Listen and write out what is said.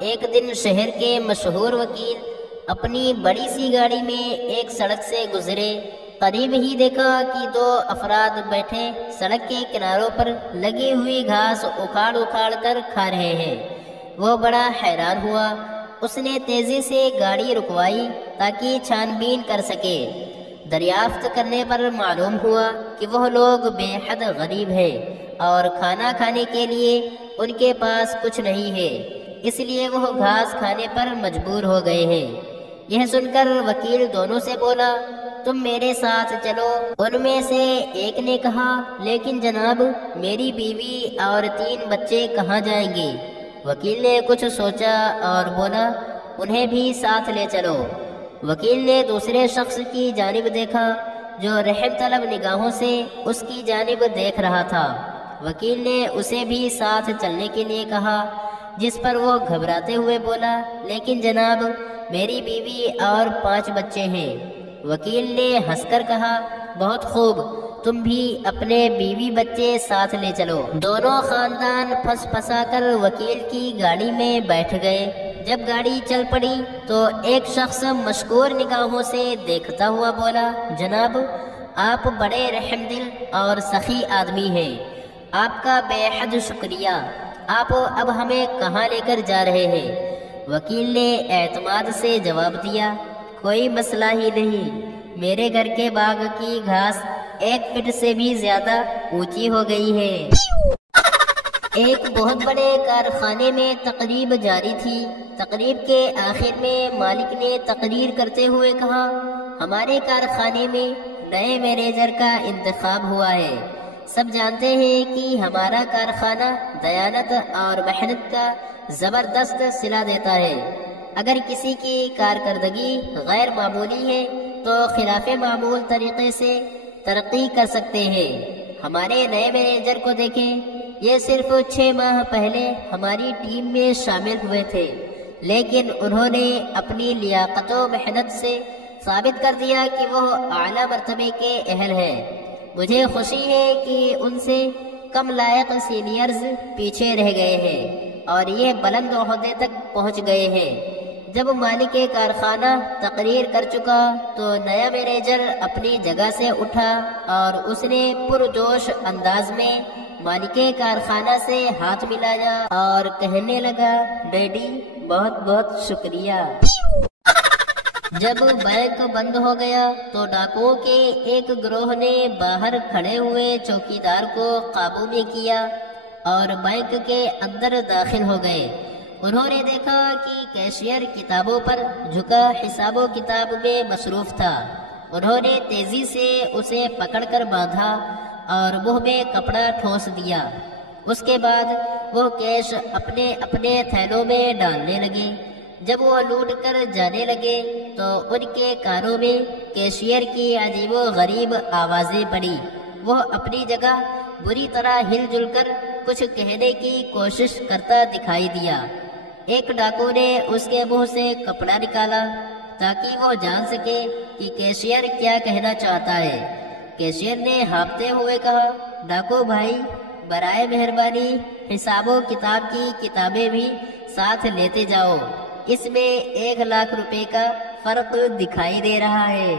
ایک دن شہر کے مشہور وکیل اپنی بڑی سی گاڑی میں ایک سڑک سے گزرے۔ قریب ہی دیکھا کہ دو افراد بیٹھے سڑک کے کناروں پر لگی ہوئی گھاس اکھاڑ اکھاڑ کر کھا رہے ہیں۔ وہ بڑا حیران ہوا۔ اس نے تیزی سے گاڑی رکوائی تاکہ چھان بین کر سکے۔ دریافت کرنے پر معلوم ہوا کہ وہ لوگ بے حد غریب ہیں اور کھانا کھانے کے لیے ان کے پاس کچھ نہیں ہے، اس لیے وہ گھاس کھانے پر مجبور ہو گئے ہیں۔ یہ سن کر وکیل دونوں سے بولا، تم میرے ساتھ چلو۔ ان میں سے ایک نے کہا، لیکن جناب میری بیوی اور 3 بچے کہاں جائیں گے؟ وکیل نے کچھ سوچا اور بولا، انہیں بھی ساتھ لے چلو۔ وکیل نے دوسرے شخص کی جانب دیکھا جو رحم طلب نگاہوں سے اس کی جانب دیکھ رہا تھا۔ وکیل نے اسے بھی ساتھ چلنے کے لیے کہا، جس پر وہ گھبراتے ہوئے بولا، لیکن جناب میری بیوی اور 5 بچے ہیں۔ وکیل نے ہنس کر کہا، بہت خوب، تم بھی اپنے بیوی بچے ساتھ لے چلو۔ دونوں خاندان پھنس پھنسا کر وکیل کی گاڑی میں بیٹھ گئے۔ جب گاڑی چل پڑی تو ایک شخص مشکور نگاہوں سے دیکھتا ہوا بولا، جناب آپ بڑے رحم دل اور سخی آدمی ہیں، آپ کا بے حد شکریہ۔ آپ اب ہمیں کہاں لے کر جا رہے ہیں؟ وکیل نے اعتماد سے جواب دیا، کوئی مسئلہ ہی نہیں، میرے گھر کے باغ کی گھاس 1 فٹ سے بھی زیادہ اونچی ہو گئی ہے۔ ایک بہت بڑے کارخانے میں تقریب جاری تھی۔ تقریب کے آخر میں مالک نے تقریر کرتے ہوئے کہا، ہمارے کارخانے میں نئے مینیجر کا انتخاب ہوا ہے۔ سب جانتے ہیں کہ ہمارا کارخانہ دیانت اور محنت کا زبردست صلہ دیتا ہے۔ اگر کسی کی کارکردگی غیر معمولی ہے تو خلاف معمول طریقے سے ترقی کر سکتے ہیں۔ ہمارے نئے مینیجر کو دیکھیں، یہ صرف 6 ماہ پہلے ہماری ٹیم میں شامل ہوئے تھے، لیکن انہوں نے اپنی لیاقت و محنت سے ثابت کر دیا کہ وہ اعلیٰ مرتبے کے اہل ہیں۔ مجھے خوشی ہے کہ ان سے کم لائق سینئرز پیچھے رہ گئے ہیں اور یہ بلند عہدے تک پہنچ گئے ہیں۔ جب مالک کارخانہ تقریر کر چکا تو نیا مینیجر اپنی جگہ سے اٹھا اور اس نے پرجوش انداز میں مالک کارخانہ سے ہاتھ ملایا اور کہنے لگا، ڈیڈی بہت بہت شکریہ۔ جب بینک بند ہو گیا تو ڈاکوؤں کے ایک گروہ نے باہر کھڑے ہوئے چوکیدار کو قابو میں کیا اور بینک کے اندر داخل ہو گئے۔ انہوں نے دیکھا کہ کیشیئر کتابوں پر جھکا حساب و کتاب میں مصروف تھا۔ انہوں نے تیزی سے اسے پکڑ کر باندھا اور منہ میں کپڑا ٹھونس دیا۔ اس کے بعد وہ کیش اپنے اپنے تھیلوں میں ڈالنے لگے۔ جب وہ لوٹ کر جانے لگے تو ان کے کانوں میں کیشیئر کی عجیب و غریب آوازیں پڑی۔ وہ اپنی جگہ بری طرح ہل جل کر کچھ کہنے کی کوشش کرتا دکھائی دیا۔ ایک ڈاکو نے اس کے منہ سے کپڑا نکالا تاکہ وہ جان سکے کہ کیشیئر کیا کہنا چاہتا ہے۔ کیشیئر نے ہانپتے ہوئے کہا، ڈاکو بھائی برائے مہربانی حساب و کتاب کی کتابیں بھی ساتھ لیتے جاؤ، اس میں 1 لاکھ روپے کا فرق دکھائی دے رہا ہے۔